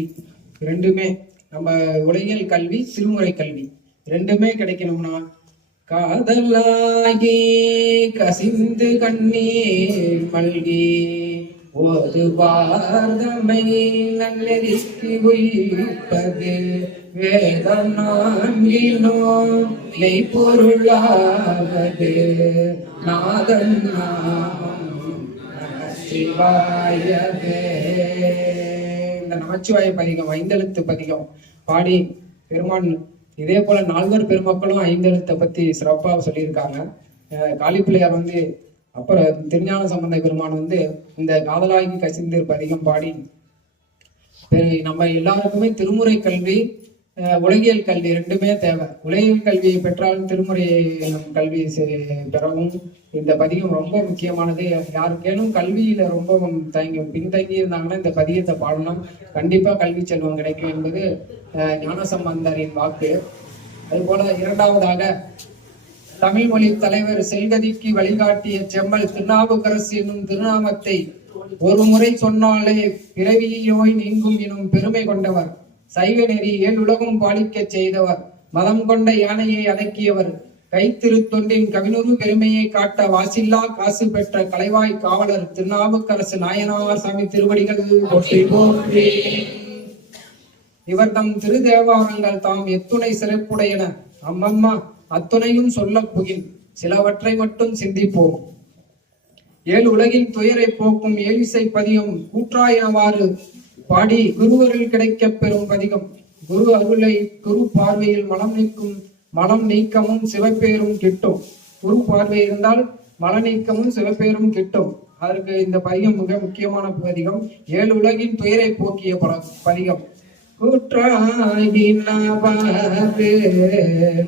கல்வி. ரெண்டுமே நம்ம உலகியல் கல்வி சிறுமுறை கல்வி. ரெண்டுமே கிடைக்கணும்னா காதலாகி கசிந்து கண்ணீர் மல்கி. ஒரு பாரதமை நல்லெறிக்கு உயிர்ப்பது வேதம் நான்கினோ மெய்ப்பொருளாவது நாதன் நாம் சிவாயவே நமச்சிவாய பதிகம் ஐந்தெழுத்து பதிகம் பாடி பெருமான். இதே போல நால்வர் பெருமக்களும் ஐந்தெழுத்தை பத்தி சிறப்பா சொல்லியிருக்காங்க. அஹ் காளிப்பிள்ளையார் வந்து அப்புறம் திருஞான சம்பந்த பெருமான் வந்து இந்த காதலாகி கசிந்தீர் பதிகம் பாடி நம்ம எல்லாருக்குமே திருமுறை கல்வி உலகியல் கல்வி ரெண்டுமே தேவை. உலகியல் கல்வியை பெற்றாலும் திருமுறை கல்வி செ- பெறவும் இந்த பதிகம் ரொம்ப முக்கியமானது. யாருக்கேனும் கல்வியில ரொம்ப தங்கி பின்தங்கி இருந்தாங்கன்னா இந்த பதிகத்தை பாடணும். கண்டிப்பா கல்வி செல்வம் கிடைக்கும் என்பது ஞானசம்பந்தரின் வாக்கு. அதுபோல இரண்டாவதாக தமிழ் மொழி தலைவர் செல்கதிக்கு வழிகாட்டிய செம்மல் திருநாவுக்கரசு என்னும் திருநாமத்தை ஒரு முறை சொன்னாலே பிறவி நோய் நீங்கும் எனும் பெருமை கொண்டவர். சைவ நெறி ஏழுலகும் பாலிக்கச் செய்தவர்? மதம் கொண்ட யானையை அடக்கியவர். கைத்திருத்தொண்டின் கவினுரு பெருமையை காட்ட வாசில்லா காசு பெற்ற கலைவாய் காவலர் திருநாவுக்கரசு நாயனார் சாமி திருவடிகள் இவர் தம் திருதேவாரங்கள் தாம் எத்துணை சிறப்புடையன. அம்மம்மா அத்துணையும் சொல்லப் புகின் சிலவற்றை மட்டும் சிந்திப்போம். ஏழு உலகின் துயரை போக்கும் ஏழிசை பதியும் கூற்றாயினவாறு. பாடி குருவருள் கிடைக்கப் பெறும் பதிகம். குரு அருளை குரு பார்வையில் மலம் நீக்கும் மலம் நீக்கமும் சிவப்பேரும் கிட்டும். குரு பார்வை இருந்தால் மல நீக்கமும் சிவப்பேரும் கிட்டும். அதற்கு இந்த பதிகம் மிக முக்கியமான பதிகம். ஏழு உலகின் துயரை போக்கிய பதிகம். கூற்றாயினவாறு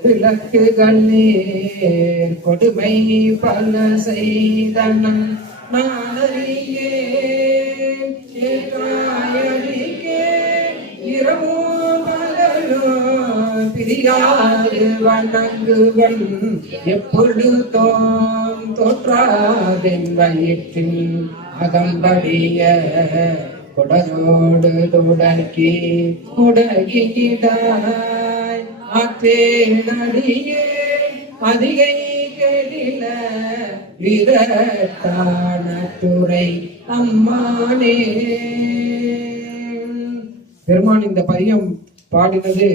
விளக்குகள் நீர் கொடுமை பல செய்தன. பிரியாது வணங்குவன் எப்பொழுதோம் தோற்றாதென் வயிற்றில் அகம்படிய குடரோடு தொடர்க்கி உடகிடாய் அத்தேனடியே அதிகை கெடில விரட்டான துறை அம்மானே. பெருமான் இந்த பதிகம் பாடினது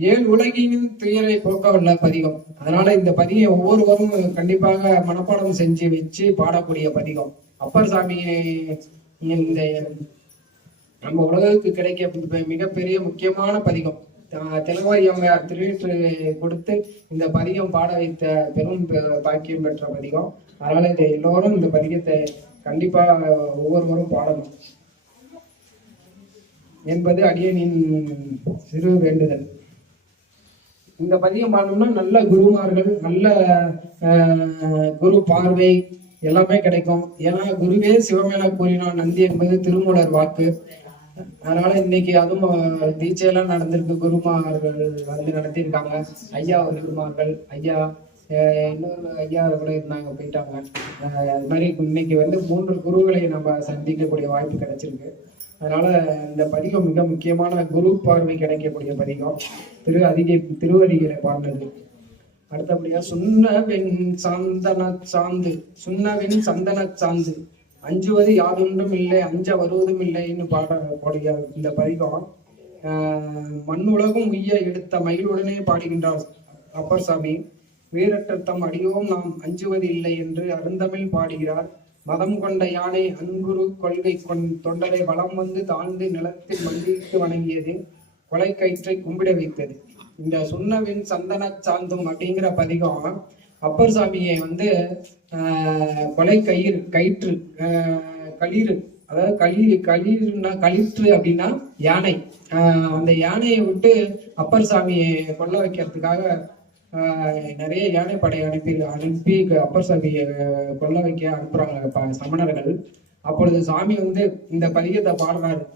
ஏழு உலகின் துயரை போக்க உள்ள பதிகம். அதனால இந்த பதிகம் ஒவ்வொருவரும் கண்டிப்பாக மனப்பாடம் செஞ்சு வச்சு பாடக்கூடிய பதிகம். அப்பர் சாமி இந்த நம்ம உலகத்துக்கு கிடைக்க மிகப்பெரிய முக்கியமான பதிகம். த- தெலுங்காய் அவங்க கொடுத்து இந்த பதிகம் பாட வைத்த பெரும் பாக்கியம் பெற்ற பதிகம். அதனால இதை எல்லோரும் இந்த பதிகத்தை கண்டிப்பா ஒவ்வொருவரும் பாடணும் என்பது அடியனின் சிறு வேண்டுதல். இந்த பதியம் பாடணும்னா நல்ல குருமார்கள் நல்ல ஆஹ், குரு பார்வை எல்லாமே கிடைக்கும். ஏன்னா குருவே சிவமேல கூறினான் நந்தி என்பது திருமூலர் வாக்கு. அதனால இன்னைக்கு அதுவும் தீட்சையெல்லாம் நடந்திருக்கு. குருமார்கள் வந்து நடத்தியிருக்காங்க. ஐயா குருமார்கள். ஐயா இன்னொரு ஐயா கூட இருந்தாங்க போயிட்டாங்க. அது மாதிரி இன்னைக்கு வந்து மூன்று குருகளை நம்ம சந்திக்கக்கூடிய வாய்ப்பு கிடைச்சிருக்கு. அதனால இந்த பதிகம் மிக முக்கியமான குரு பார்வை கிடைக்கக்கூடிய பதிகம் திரு அதிகை திருவதிகளை பாடினது அடுத்தபடியா சுண்ணவெண் சாந்தன சாந்து சுண்ணவெண் சந்தன சாந்து. அஞ்சுவது யாதொன்றும் இல்லை அஞ்ச வருவதும் இல்லைன்னு பாடக்கூடிய இந்த பதிகம் ஆஹ் மண்ணுலகும் உய்ய எடுத்த மயிலுடனே பாடுகின்றார் அப்பர் சாமி. வீரற்ற தம் அடியோம் நாம் அஞ்சுவது இல்லை என்று அருந்தமிழ் பாடுகிறார். மதம் கொண்ட யானை அன்புரு கொள்கை கொண் தொண்டரை வலம் வந்து தாழ்ந்து நிலத்தில் மண்டியிட்டு வணங்கியது கொலை கயிற்றை கும்பிட வைத்தது. இந்த சுண்ணவின் சந்தன சாந்தும் அப்படிங்கிற பதிகம் அப்பர் சாமியை வந்து ஆஹ், கொலை கயிறு கயிற்று களிறு அதாவது களி களிறுனா களிற்று அப்படின்னா யானை. அந்த யானையை விட்டு அப்பர் சாமியை கொல்ல வைக்கிறதுக்காக நிறைய யானைப்படை அனுப்பி அனுப்பி அப்பர் சாமியை கொல்ல வைக்க அனுப்புறாங்க ப- சமணர்கள். அப்பொழுது சாமி வந்து இந்த பதிகத்தை பாடுறாரு.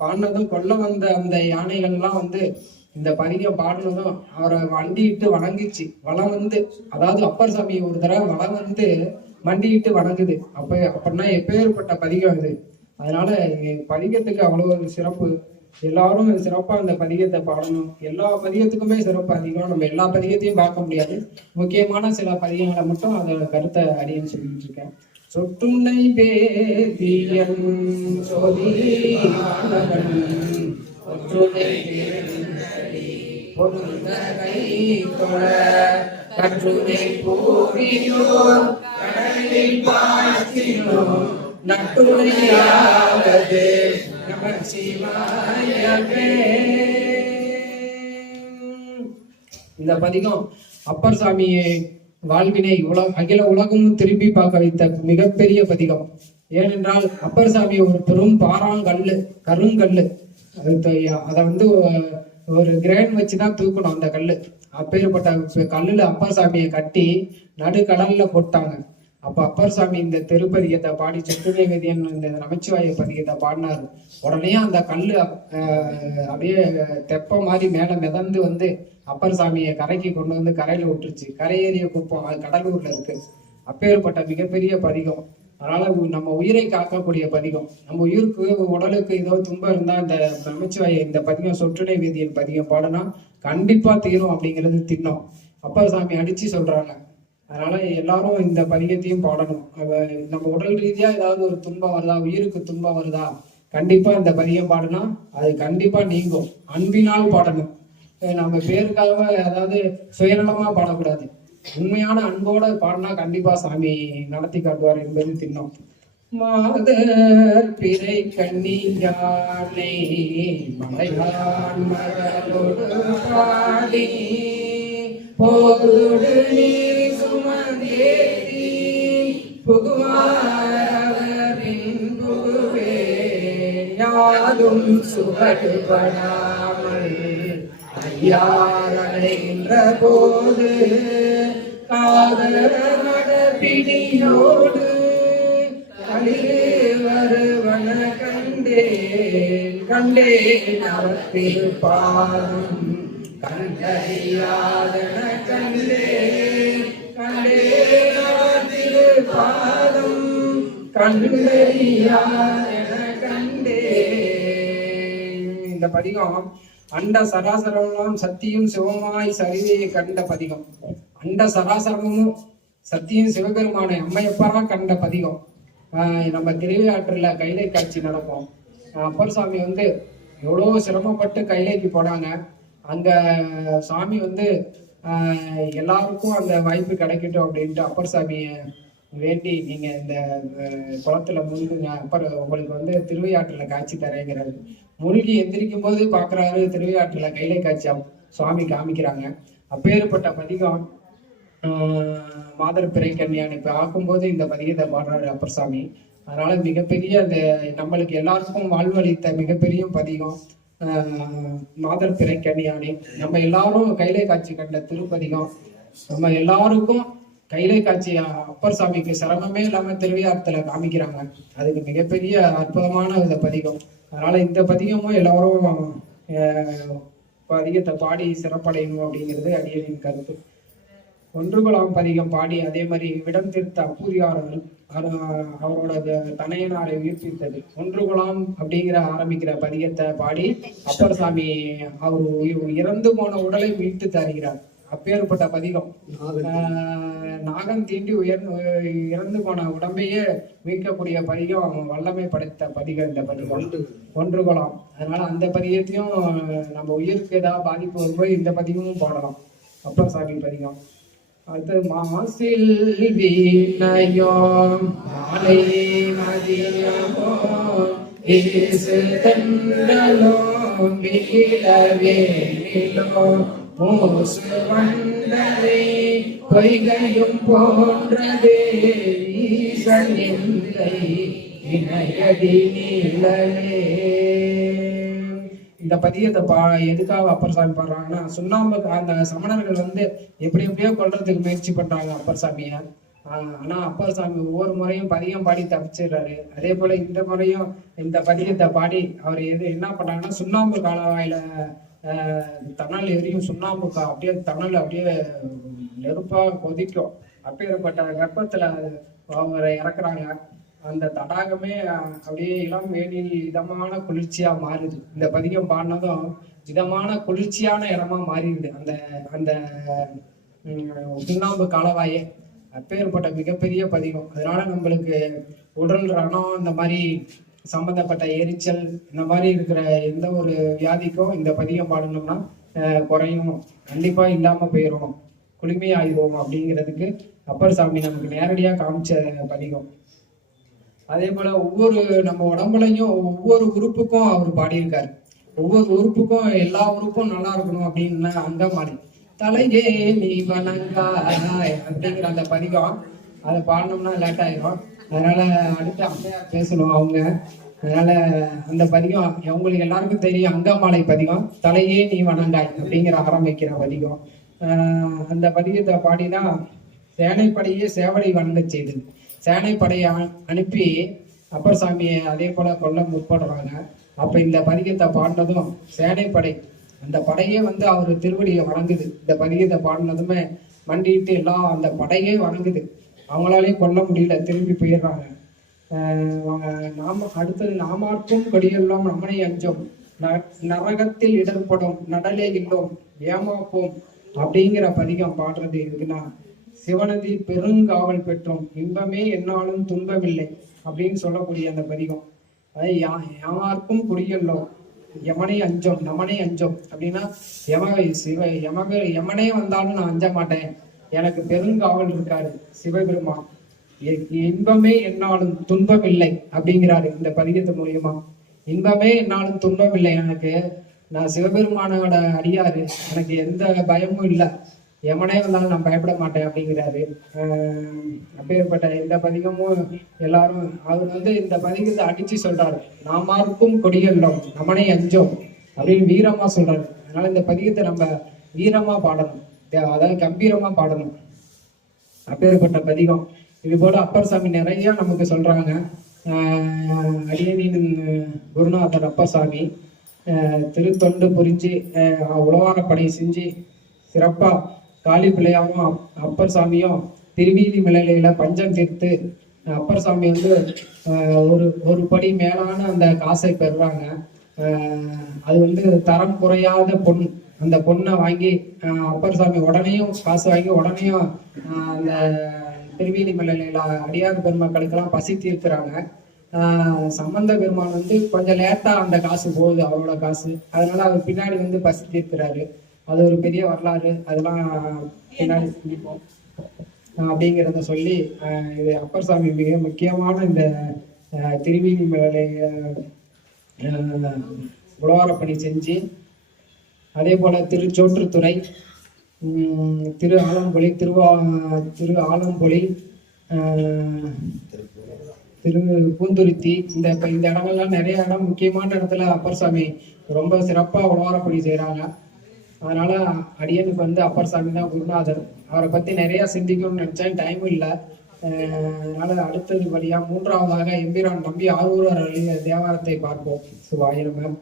பாடினதும் கொல்ல வந்த அந்த யானைகள்லாம் வந்து இந்த பதிகம் பாடினதும் அவரை வண்டியிட்டு வணங்கிச்சு. வலம் வந்து அதாவது அப்பர் சாமி ஒரு தடவை வலம் வந்து மண்டியிட்டு வணங்குது. அப்ப அப்படின்னா எப்பேற்பட்ட பதிகம் இது அதனால பதிகத்துக்கு அவ்வளவு ஒரு சிறப்பு. எல்லாரும் சிறப்பாக அந்த பதிகத்தை பாடணும் எல்லா பதிகத்துக்குமே சிறப்பு அதிகம் நம்ம எல்லா பதிகத்தையும் பார்க்க முடியாது முக்கியமான சில பதிகங்களை மட்டும் அதோட கருத்தை அறியன்னு சொல்லிட்டு இருக்கேன் சொட்டுண்ணை பேதியன் சொதி ஆனவன் கடலில் இந்த பதிகம் அப்பர் சாமியை வாழ்வினை உல அகில உலகமும் திரும்பி பார்க்க வைத்த மிகப்பெரிய பதிகம். ஏனென்றால் அப்பர் சாமி ஒரு பெரும் பாறாங்கல்லு கருங்கல்லு. அது அதை வந்து ஒரு கிரேன் வச்சுதான் தூக்கணும் அந்த கல்லு. அப்பேற்பட்ட கல்லுல அப்பர் சாமியை கட்டி நடுக்கடல்ல போட்டாங்க. அப்ப அப்பர் சாமி இந்த திருப்பதிகத்தை பாடி சுற்றுனை வேதியன் இந்த நமச்சிவாய பதிகத்தை பாடினாரு. உடனே அந்த கல்லு அப்படியே தெப்ப மாதிரி மேல மிதந்து வந்து அப்பர் சாமியை கரைக்கு கொண்டு வந்து கரையில விட்டுருச்சு. கரையேறிய குப்பம் அது கடலூர்ல இருக்கு. அப்பேற்பட்ட மிகப்பெரிய பதிகம். அதனால நம்ம உயிரை காக்கக்கூடிய பதிகம். நம்ம உயிருக்கு உடலுக்கு ஏதோ துன்பம் இருந்தா இந்த நமச்சிவாய இந்த பதிகம் சொற்றுடை வேதியின் பதிகம் பாடினா கண்டிப்பா தீரும் அப்படிங்கிறது திண்ணம். அப்பர் சாமி அடிச்சு சொல்றாங்க. அதனால எல்லாரும் இந்த பதிகத்தையும் பாடணும். அவ- நம்ம உடல் ரீதியா ஏதாவது ஒரு துன்பம் வருதா உயிருக்கு துன்பம் வருதா கண்டிப்பா இந்த பதிகம் பாடினா அது கண்டிப்பா நீங்கும். அன்பினால் பாடணும். நம்ம பேருக்காக அதாவது சுயநலமா பாடக்கூடாது. உண்மையான அன்போட பாடினா கண்டிப்பா சாமி நடத்தி காட்டுவார் என்பது திண்ணம். மாதர் பிறை கண்ணியானை மலையான் மகளோடு பாடி போதுடு நீ சுமந்தேதி புகுவாரின் புகுவே யாரும் சுவடுபடாமல் ஐயாரடைகின்ற போது காதல நடப்பிடியோடு களிறு வருவன கண்டேன். கண்டேன் அவற்றில் பாரும் கண்டறியாதன கண்டேன். பாதம். கண்டறியாதன இந்த பதிகம் அண்ட சராசரமும் சத்தியும் சிவமாய் சரிதையை கண்ட பதிகம் அண்ட சராசரமும் சத்தியும் சிவபெருமானை அம்மையப்பரா கண்ட பதிகம் நம்ம திருவிழாற்றில் கைலை காட்சி நடக்கும் அப்பர் சாமி வந்து எவ்வளோ சிரமப்பட்டு கைலைக்கு போனாங்க. அங்க சாமி வந்து எல்லாருக்கும் அந்த வாய்ப்பு கிடைக்கட்டும் அப்படின்ட்டு அப்பர் சாமியை வேண்டி நீங்கள் இந்த குளத்துல முழுகுங்க அப்பர் உங்களுக்கு வந்து திருவையாற்றில் காட்சி தரேங்கிறாரு. மூழ்கி எந்திரிக்கும் போது பார்க்குறாரு திருவையாற்றில் கைலை காட்சி சுவாமி காமிக்கிறாங்க. அப்பேற்பட்ட பதிகம் மாதர் பிறை கன்னியான் இப்போ ஆக்கும்போது இந்த பதிகத்தை பாடுறாரு அப்பர் சாமி. அதனால மிகப்பெரிய அந்த நம்மளுக்கு எல்லாருக்கும் வாழ்வளித்த மிகப்பெரிய பதிகம். மாதர் பிறை கன்னியானே நம்ம எல்லாரும் கைலை காட்சி கண்ட திருப்பதிகம். நம்ம எல்லாருக்கும் கைலை காட்சி அப்பர் சாமிக்கு சிரமமே இல்லாம திருவிழாத்துல காமிக்கிறாங்க. அதுக்கு மிகப்பெரிய அற்புதமான இந்த பதிகம். அதனால இந்த பதிகமும் எல்லாரும் ஆஹ், பதிகத்தை பாடி சிறப்படையணும் அப்படிங்கிறது அடியனின் கருத்து. ஒன்றுகுலாம் பதிகம் பாடி அதே மாதிரி விடம் திருத்த அப்பூதியாளர்கள் அவர்- அவரோட தனையனாரை உயிர்ப்பித்தது. ஒன்றுகுலாம் அப்படிங்கிற ஆரம்பிக்கிற பதிகத்தை பாடி அப்பர் சாமி அவர் இறந்து போன உடலை மீட்டு தருகிறார். அப்பேற்பட்ட பதிகம். நாகம். தீண்டி உயர் இறந்து போன உடம்பையே மீட்கக்கூடிய பதிகம் அவன் வல்லமை படைத்த பதிகம் இந்த பதிகம். ஒன்று குலம் அதனால அந்த பதிகத்தையும் நம்ம உயிருக்கு ஏதாவது பாதிப்பு வரும்போது இந்த பதிகமும் பாடலாம். அப்பர் சாமி பதிகம். அது மாசில் வீணையோ மாலை மதியமோ வீசு தென்றலோ வீழவேலோ மூசு வண்டரை பொய்கையும் போன்றதே ஈசன் இல்லை இணையடி நீளவே இந்த பதியத்தை பா எதுக்காக அப்பர் சாமி பாடுறாங்கன்னா சுண்ணாம்பு அந்த சமணர்கள் வந்து எப்படி எப்படியோ கொள்றதுக்கு முயற்சி பண்றாங்க அப்பர் சாமிய. ஆனா அப்பர் சாமி ஒவ்வொரு முறையும் பதியம் பாடி தப்பிச்சிடுறாரு. அதே போல இந்த முறையும் இந்த பதியத்தை பாடி அவர் எது என்ன பண்ணாங்கன்னா சுண்ணாம்பு காலவாயில தணல் எரியும் சுண்ணாம்பு அப்படியே தணல் அப்படியே நெருப்பா கொதிக்கும். அப்பேற்பட்ட வெப்பத்துல அவரை இறக்குறாங்க. அந்த தடாகமே அப்படியே இளம் வேணில் இதமான குளிர்ச்சியா மாறுது. இந்த பதிகம் பாடினதும் இதமான குளிர்ச்சியான இடமா மாறிடுது. அந்த அந்த சுண்ணாம்பு காலவாயே அப்பேற்பட்ட மிகப்பெரிய பதிகம். அதனால நம்மளுக்கு உடல் ரணம் இந்த மாதிரி சம்பந்தப்பட்ட எரிச்சல் இந்த மாதிரி இருக்கிற எந்த ஒரு வியாதிக்கும் இந்த பதிகம் பாடணும்னா குறையும். கண்டிப்பா இல்லாம போயிடும் குளுமையாயிரும் அப்படிங்கிறதுக்கு அப்பர் சாமி நமக்கு நேரடியா காமிச்ச பதிகம். அதே போல ஒவ்வொரு நம்ம உடம்புலையும் ஒவ்வொரு உறுப்புக்கும் அவர் பாடியிருக்காரு. ஒவ்வொரு உறுப்புக்கும் எல்லா உறுப்பும் நல்லா இருக்கணும் அப்படின்னு அங்கமாடி தலையே நீ வணங்காய் அப்படிங்கிற அந்த பதிகம். அதை பாடணும்னா லேட் ஆயிரும். அதனால அடுத்து அம்மையார் பேசணும் அவங்க. அதனால அந்த பதிகம் அவங்களுக்கு எல்லாருக்கும் தெரியும் அங்கமாலை பதிகம். தலையே நீ வணங்காய் அப்படிங்கிற ஆரம்பிக்கிற பதிகம். அந்த பதிகத்தை பாடினா சேனைப்படையே சேவலை வணங்கச் செய்தது. சேனைப்படையை படையை அனுப்பி அப்பர் சாமியை அதே போல கொல்ல முற்படுறாங்க. அப்ப இந்த பதிகத்தை பாடினதும் சேனைப்படை. அந்த படையே வந்து அவர் திருவடியை வணங்குது. இந்த பதிகத்தை பாடினதுமே மண்டிட்டு எல்லாம் அந்த படையே வணங்குது. அவங்களாலே கொல்ல முடியல திரும்பி போயிடுறாங்க. நாம அடுத்தது நாமார்க்கும் கொடியெல்லாம் நம்மனை அஞ்சோம். ந- நரகத்தில் இடர்படும் நடலே இல்லோம் ஏமாப்போம் அப்படிங்கிற பதிகம் பாடுறது எதுக்குன்னா சிவனதி பெருங்காவல் பெற்றோம். இன்பமே என்னாலும் துன்பமில்லை அப்படின்னு சொல்லக்கூடிய அந்த பதிகம். அது யா- யாருக்கும் புரியலோ? யமனை அஞ்சோம் நமனை அஞ்சோம். அப்படின்னா யம சிவ யமக யமனே வந்தாலும் நான் அஞ்ச மாட்டேன். எனக்கு பெருங்காவல் இருக்காரு சிவபெருமான். இன்பமே என்னாலும் துன்பமில்லை அப்படிங்கிறாரு இந்த பதிகத்து மூலியமா. இன்பமே என்னாலும் துன்பமில்லை எனக்கு. நான் சிவபெருமானோட அடியாரு. எனக்கு எந்த பயமும் இல்லை. எவனே வந்தாலும் நான் பயப்பட மாட்டேன் அப்படிங்கிறாரு. அப்பேற்பட்ட இந்த பதிகமும் எல்லாரும் அவர் வந்து இந்த பதிகத்தை அடிச்சு சொல்றாரு. நாமாருக்கும் கொடியல்லோம் நமனை அஞ்சோம் அப்படின்னு வீரமா சொல்றாரு. அதனால இந்த பதிகத்தை நம்ம வீரமா பாடணும். அதாவது கம்பீரமா பாடணும். அப்பேற்பட்ட பதிகம். இது போல அப்பர் சாமி நிறைய நமக்கு சொல்றாங்க. ஆஹ் அடியனின் குருநாதர் அப்பசாமி திருத்தொண்டு புரிஞ்சு ஆஹ் செஞ்சு சிறப்பா காளி பிள்ளையாவும் அப்பர் சாமியும் திருவீதி மிளலையில பஞ்சம் தீர்த்து அப்பர் சாமி வந்து ஆஹ் ஒரு ஒரு படி மேலான அந்த காசை பெறுறாங்க. ஆஹ் அது வந்து தரம் குறையாத பொன். அந்த பொண்ணை வாங்கி அப்பர் சாமி உடனேயும் காசு வாங்கி உடனேயும் ஆஹ் அந்த திருவேணி மலையில அடியார் பெருமக்களுக்கெல்லாம் பசி தீர்க்கிறாங்க ஆஹ் சம்பந்த பெருமான் வந்து கொஞ்சம் லேட்டா அந்த காசு போகுது அவரோட காசு. அதனால அவர் பின்னாடி வந்து பசி தீர்க்கிறாரு அது ஒரு பெரிய வரலாறு. அதெல்லாம் பின்னாடி சிந்திப்போம் அப்படிங்கிறத சொல்லி இது அப்பர் சாமி மிக முக்கியமான இந்த ஆஹ் மேலே உழவாரப்பணி செஞ்சு அதே போல் திருச்சோற்றுத்துறை திரு ஆலம்பொழி திருவா திரு ஆலம்பொழி திரு பூந்துருத்தி இந்த இப்போ இந்த இடங்கள்லாம் நிறைய இடம் முக்கியமான இடத்துல அப்பர் சாமி ரொம்ப சிறப்பா உழவாரப்பணி செய்கிறாங்க அதனால அடியனுக்கு வந்து அப்பர் சாமி தான் குருநாதர். அவரை பத்தி நிறைய சிந்திக்கணும்னு நினைச்சேன். டைம் இல்லை. அதனால அடுத்தது வழியா மூன்றாவதாக எம்பிரான் நம்பி ஆரூரர் அருளிய தேவாரத்தை பார்ப்போம். சிவாயிரம்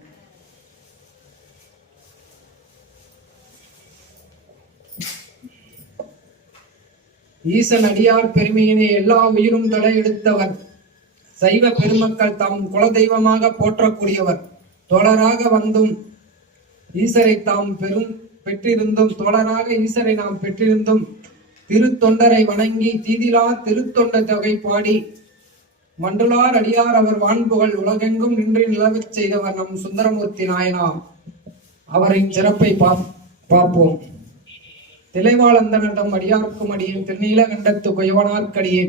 ஈசன் அடியார் பெருமையினை எல்லா உயிரும் தலையெடுத்தவர் சைவ பெருமக்கள் தம் குலதெய்வமாக போற்றக்கூடியவர். தொடராக வந்தும் ஈசரை தாம் பெரும் பெற்றிருந்தும் தொடராக ஈசரை நாம் பெற்றிருந்தும் திருத்தொண்டரை வணங்கி தீதிலா திருத்தொண்ட தொகை பாடி மண்டலார் அடியார் அவர் வான்புகள் உலகெங்கும் நின்று நிலவச் செய்தவர் நம் சுந்தரமூர்த்தி நாயனா அவரின் சிறப்பை பாப்- பார்ப்போம். திளைவாளந்தனிடம் அடியார்க்கும் அடியும் திருநீலகண்டத்து குயவனார்க்கடியே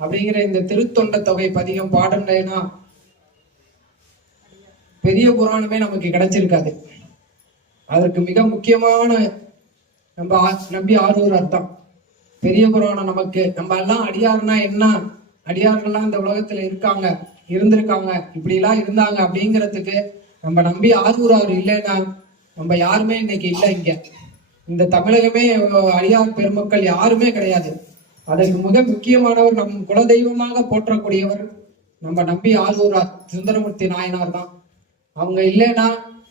அப்படிங்கிற இந்த திருத்தொண்ட தொகை பதிகம் பாடலைனா பெரிய புராணமே நமக்கு கிடைச்சிருக்காது. அதற்கு மிக முக்கியமான நம்ம நம்பி ஆரூர் அர்த்தம். பெரிய புராணம் நமக்கு நம்ம எல்லாம் அடியாருனா என்ன? அடியார்கள்லாம் இந்த உலகத்துல இருக்காங்க இருந்திருக்காங்க இப்படி எல்லாம் இருந்தாங்க அப்படிங்கிறதுக்கு நம்ம நம்பி ஆரூரார் இல்லைன்னா நம்ம யாருமே இன்னைக்கு இல்லை இங்க. இந்த தமிழகமே அடியார் பெருமக்கள் யாருமே கிடையாது. அதற்கு மிக முக்கியமானவர் நம் குலதெய்வமாக போற்றக்கூடியவர் நம்ம நம்பி ஆரூரார் சுந்தரமூர்த்தி நாயனார் தான். அவங்க இல்லைன்னா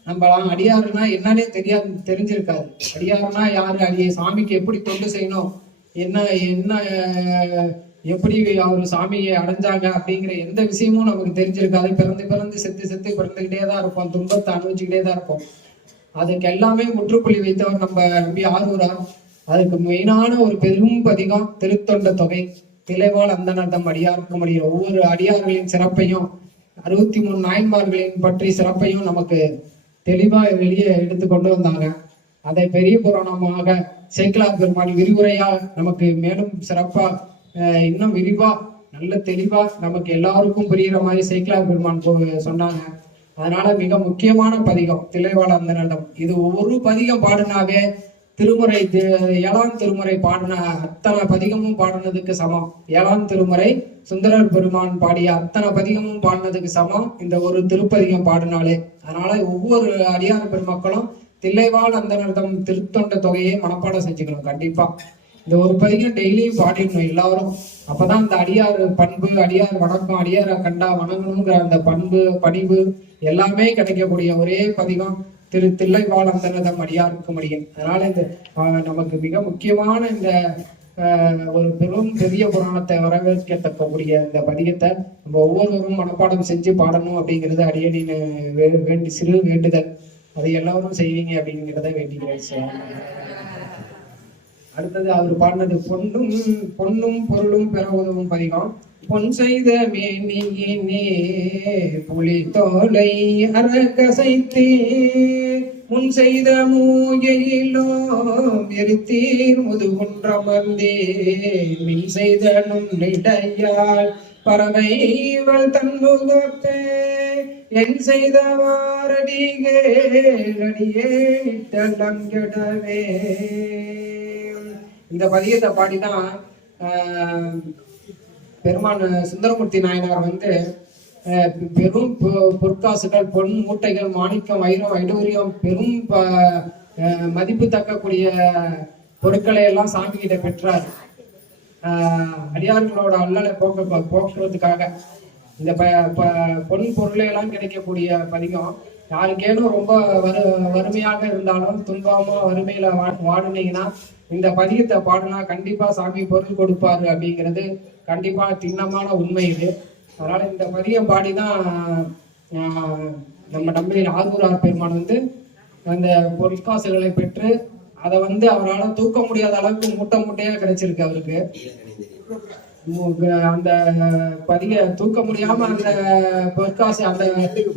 நம்ம அடியாருன்னா என்னன்னே தெரியாது தெரிஞ்சிருக்காது. அடியாருன்னா யாரு? அடிய சாமிக்கு எப்படி தொண்டு செய்யணும்? என்ன என்ன எப்படி அவர் சாமியை அடைஞ்சாங்க அப்படிங்கிற எந்த விஷயமும் நமக்கு தெரிஞ்சிருக்காது. பிறந்து பிறந்து செத்து செத்து பிறந்துகிட்டே தான் இருப்போம். துன்பத்தை அனுபவிச்சுக்கிட்டே தான் இருப்போம். அதுக்கு எல்லாமே முற்றுப்புள்ளி வைத்தவர் நம்ம நம்பி ஆரூரார் அதுக்கு மெயினான ஒரு பெரும் பதிகம் திருத்தொண்ட தொகை. திளைவால் அந்தனர்தம் அடியாருக்கு முடியும் ஒவ்வொரு அடியார்களின் சிறப்பையும் அறுபத்தி மூணு நாயன்மார்களின் பற்றி சிறப்பையும் நமக்கு தெளிவாக வெளியே எடுத்து கொண்டு வந்தாங்க. அதை பெரிய புராணமாக சேக்கலார் பெருமாள் விரிவுரையா நமக்கு மேலும் சிறப்பா இன்னும் விரிவா நல்ல தெளிவா நமக்கு எல்லாருக்கும் புரியுற மாதிரி சேக்கலார் பெருமான் சொன்னாங்க. அதனால மிக முக்கியமான பதிகம் திளைவாள அந்தனிடம் இது ஒரு பதிகம் பாடினாவே திருமுறை ஏழாம் திருமுறை பாடின அத்தனை பதிகமும் பாடினதுக்கு சமம். ஏழாம் திருமுறை சுந்தரர் பெருமான் பாடிய அத்தனை பதிகமும் பாடினதுக்கு சமம். இந்த ஒரு திருப்பதிகம் பாடினாலே. அதனால ஒவ்வொரு அடியார் பெருமக்களும் தில்லைவாழ் அந்தனர்தம் திருத்தொண்ட தொகையை மனப்பாடம் செஞ்சுக்கணும். கண்டிப்பா. இந்த ஒரு பதிகம் டெய்லியும் பாடிடணும் எல்லாரும். அப்பதான் அந்த அடியார் பண்பு அடியார் வணக்கம் அடியாரை கண்டா வணங்கணுங்கிற அந்த பண்பு பணிவு எல்லாமே கிடைக்கக்கூடிய ஒரே பதிகம். திரு தில்லைவாழ் அந்தனதம் அடியாருக்கு முடியும் அதனால இந்த நமக்கு மிக முக்கியமான இந்த ஒரு பெரும் பெரிய புராணத்தை வரவேற்கத்தக்கக்கூடிய இந்த பதிகத்தை நம்ம ஒவ்வொருவரும் மனப்பாடம் செஞ்சு பாடணும் அப்படிங்கிறது அடியனின் வே- வேண்டி சிறு வேண்டுதல். அது எல்லாரும் செய்வீங்க அப்படிங்கிறத வேண்டிக்கிறேன் சார். அடுத்தது அவர் பாடினது பொன்னும் பொன்னும் பொருளும் பெற உதவும் பதிகம் பொன் செய்த மேனியினே புலி தோலை அரகசைத்தே முன் செய்த மூயிலோ எரித்தீர் முதுகுன்றமர்ந்தே மின் செய்த நுண்ணிடையால் பறவைகள் தன்முகத்தே என் செய்தவாரடிகே அடியே நிட்டலங்கிடவே இந்த பதியத்தை பாடிதான் ஆஹ், பெருமான் சுந்தரமூர்த்தி நாயனார் வந்து பெரும் பொ- பொற்காசுகள் பொன் மூட்டைகள் மாணிக்கம் வைரம் ஐடூரியம் பெரும் மதிப்பு தக்கக்கூடிய பொருட்களை எல்லாம் சாமி கிட்ட பெற்றார். ஆஹ், அடியார்களோட அல்லலை போக்க போக்குறதுக்காக. இந்த ப பொன் பொருளை எல்லாம் கிடைக்கக்கூடிய பதிகம். யாருக்கேனும் ரொம்ப வறு வறுமையாக இருந்தாலும் துன்பமா வறுமையில வா வாடுனீங்கன்னா இந்த பதியத்தை பாடினா கண்டிப்பா சாமி பொருள் கொடுப்பாரு அப்படிங்கிறது கண்டிப்பா திண்ணமான உண்மை இது. அதனால இந்த பதியம் பாடிதான் ஆஹ், நம்ம நம்பி ஆரூரார் பெருமான் வந்து அந்த பொற்காசுகளை பெற்று அதை வந்து அவரால் தூக்க முடியாத அளவுக்கு மூட்டை மூட்டையா கிடைச்சிருக்கு அவருக்கு. அந்த பதிய தூக்க முடியாம அந்த பொற்காசு அந்த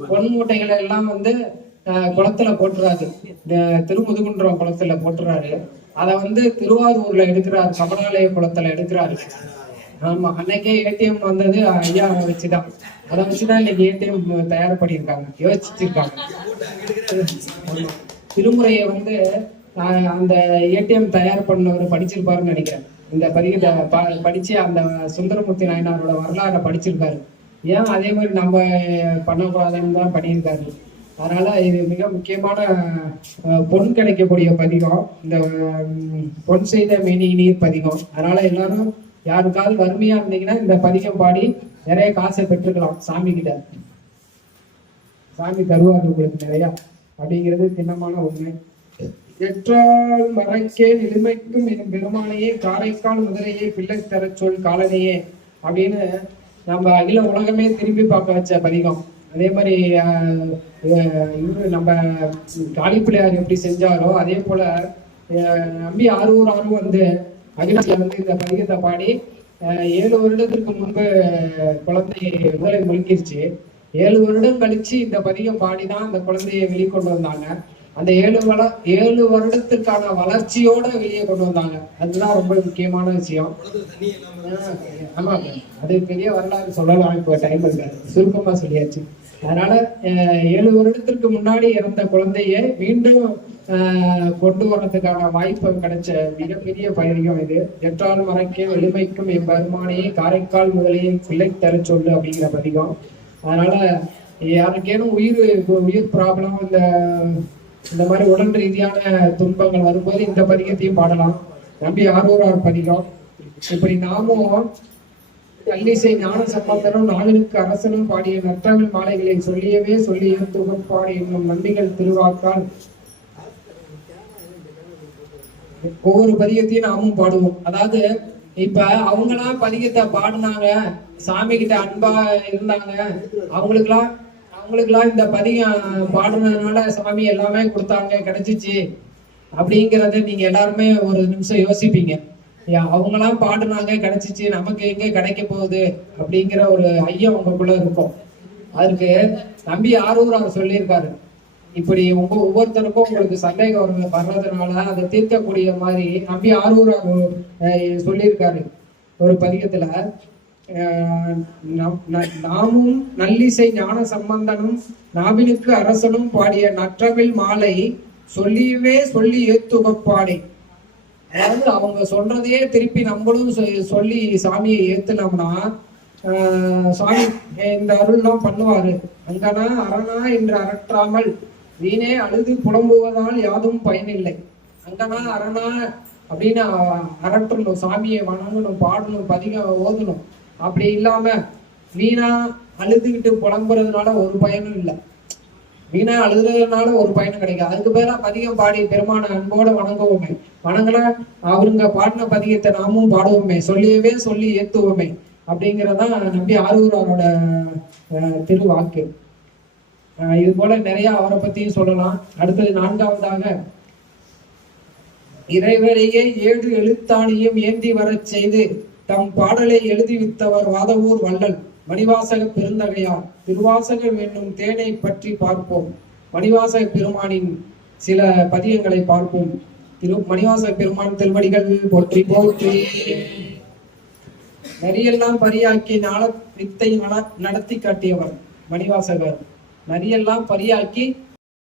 பொன் மூட்டைகளை எல்லாம் வந்து குளத்துல போட்டுறாரு. இந்த திருமுதுகுன்றம் குளத்துல போட்டுறாரு. அதை வந்து திருவாரூர்ல எடுக்கிறாரு கமலாலய குளத்துல எடுக்கிறாரு. ஆமா அன்னைக்கே ஏடிஎம் வந்தது ஐயா வச்சுதான். அதை வச்சுதான் இன்னைக்கு ஏடிஎம் தயார் பண்ணியிருக்காங்க யோசிச்சிருக்காங்க. திருமுறையை வந்து அந்த ஏடிஎம் தயார் பண்ணவர் படிச்சிருப்பாருன்னு நினைக்கிறேன். இந்த பதிகத்தை ப- படிச்சு அந்த சுந்தரமூர்த்தி நாயனாரோட வரலாறை படிச்சிருக்காரு. ஏன் அதே மாதிரி நம்ம பண்ணக்கூடாதுன்னு தான் பண்ணியிருக்காரு? அதனால இது மிக முக்கியமான பொன் கிடைக்கக்கூடிய பதிகம். இந்த பொன் செய்த மேனி நீர் பதிகம். அதனால எல்லாரும் யாருக்காவது வறுமையா இருந்தீங்கன்னா இந்த பதிகம் பாடி நிறைய காசை பெற்றுக்கலாம் சாமி கிட்ட சாமி தருவார் உங்களுக்கு நிறைய. அப்படிங்கிறது திண்ணமான உண்மை. எற்றால் மறைக்கே எளிமைக்கும் என் பெருமானையே காரைக்கால் முதலையே பிள்ளை தரச்சொல் காலனையே அப்படின்னு நம்ம அகில உலகமே திரும்பி பார்க்க வச்ச பதிகம். அதே மாதிரி இவரு நம்ம காளிப்பிள்ளையார் எப்படி செஞ்சாரோ அதே போல நம்பி நம்பி ஆறு வந்து அகிலத்துல வந்து இந்த பதிகத்தை பாடி ஏழு வருடத்திற்கு முன்பு குழந்தை முதலை முழுங்கிருச்சு. ஏழு வருடம் கழிச்சு இந்த பதிகம் பாடிதான் அந்த குழந்தையை வெளிக்கொண்டு வந்தாங்க. அந்த ஏழு வள ஏழு வருடத்திற்கான வளர்ச்சியோட வெளியே கொண்டு வந்தாங்க. அதுதான் ரொம்ப முக்கியமான விஷயம். ஆமா. அது பெரிய வரலாறு சொல்லலாம். இப்போ டைம் இருக்காது சுருக்கமா சொல்லியாச்சு. அதனால ஏழு வருடத்திற்கு முன்னாடி இறந்த குழந்தைய மீண்டும் கொண்டு வர்றதுக்கான வாய்ப்பு கிடைச்ச மிகப்பெரிய பயிரியம் இது. எற்றால் மறைக்க எளிமைக்கும் என் பெருமானையே காரைக்கால் முதலையும் பிள்ளை தர சொல்லு அப்படிங்கிற பதிகம். அதனால யாருக்கேனும் உயிர் உயிர் ப்ராப்ளம் இந்த இந்த மாதிரி உடல் ரீதியான துன்பங்கள் வரும்போது இந்த பதிகத்தையும் பாடலாம். நம்பி ஆரூரார் பதிகம்? இப்படி நாமும் கல்லிசை ஞான சம்பந்தனும் நாவினுக்கு அரசனும் பாடிய நற்றமிழ் மாலைகளை சொல்லியவே சொல்லிய துகப்பாடு என்னும் நம்பிகள் திருவாக்கால். ஒவ்வொரு பதிகத்தையும் நாமும் பாடுவோம். அதாவது இப்ப அவங்களாம் பதிகத்தை பாடினாங்க சாமி கிட்ட அன்பா இருந்தாங்க அவங்களுக்கெல்லாம் அவங்களுக்குலாம் இந்த பதியம் பாடுனதுனால சாமி எல்லாமே கொடுத்தாங்க கிடைச்சிச்சு. அப்படிங்கிறத நீங்க எல்லாருமே ஒரு நிமிஷம் யோசிப்பீங்க. அவங்களாம் பாடுனாங்க கிடைச்சிச்சு நமக்கு எங்க கிடைக்க போகுது? அப்படிங்கிற ஒரு ஐயம் உங்களுக்குள்ள இருக்கும். அதுக்கு நம்பி ஆரூர் அவர் சொல்லியிருக்காரு. இப்படி உங்க ஒவ்வொருத்தருக்கும் உங்களுக்கு சந்தேகம் வர்றதுனால அதை தீர்க்கக்கூடிய மாதிரி நம்பி ஆரூர் அவர் சொல்லியிருக்காரு. ஒரு பதிகத்துல நாமும் நல்லிசை ஞான சம்பந்தனும் நாவினுக்கு அரசனும் பாடிய நற்றமிழ் மாலை சொல்லியவே சொல்லி ஏத்துகப்பாடே அதாவது அவங்க சொல்றதையே திருப்பி நம்மளும் சொ- சொல்லி சாமியை ஏத்துனோம்னா சாமி இந்த அருள்லாம் பண்ணுவாரு. அங்கனா அரணா என்று அரற்றாமல் வீணே அழுது புலம்புவதால் யாதும் பயனில்லை. அங்கனா அரணா அப்படின்னு அரட்டணும் அரற்றணும் சாமியை வணங்கணும் பாடணும் பதிக ஓதணும். அப்படி இல்லாம வீணா அழுதுகிட்டு புலம்புறதுனால ஒரு பயனும் இல்லை. வீணா அழுதுறதுனால ஒரு பயனும் கிடைக்காது. அதுக்கு பேரா பதிகம் பாடி பெருமான அன்போட வணங்குவோமே. வணங்கல அவருங்க பாடின பதிகத்தை நாமும் பாடுவோமே. சொல்லியவே சொல்லி ஏத்துவோமே. அப்படிங்கிறதான் நம்பி ஆரூர் அவரோட திருவாக்கு. இது போல நிறைய அவரை பத்தியும் சொல்லலாம். அடுத்தது நான்காவதாக இறைவரையே ஏழு எழுத்தாணியும் ஏந்தி வரச் செய்து தம் பாடலை எழுதி வித்தவர் வாதவூர் வள்ளல். மணிவாசக பெருந்தகையார். திருவாசகம் என்னும் தேனை பற்றி பார்ப்போம். மணிவாசக பெருமானின் சில பதியங்களை பார்ப்போம். திரு மணிவாசக பெருமான் திருவடிகள் போற்றி போற்றி. நரியெல்லாம் பரியாக்கி நாள வித்தை நட- நடத்தி காட்டியவர் மணிவாசகர் நரியெல்லாம் பரியாக்கி